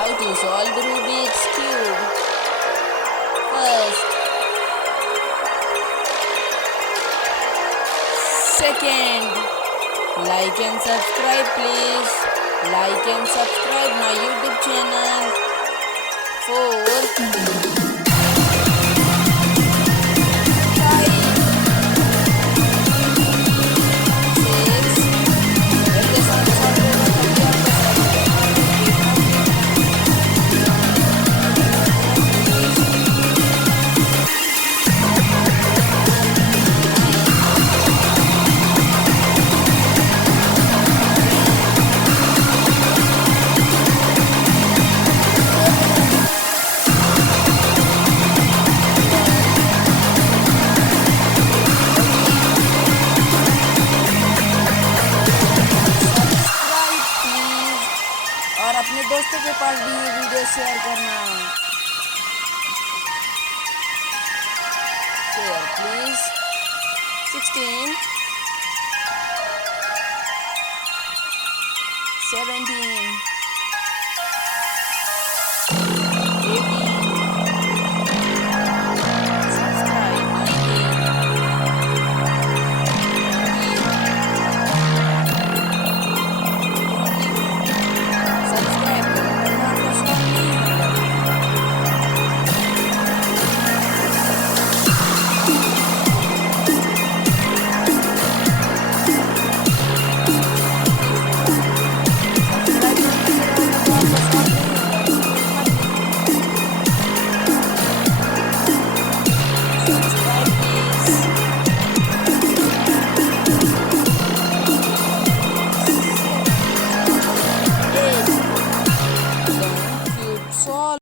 How to solve Rubik's cube? First, second, like and subscribe please. Like and subscribe my YouTube channel. 4, subscribe please और अपने दोस्तों के पास भी ये video share करना। Share please. 16, 17,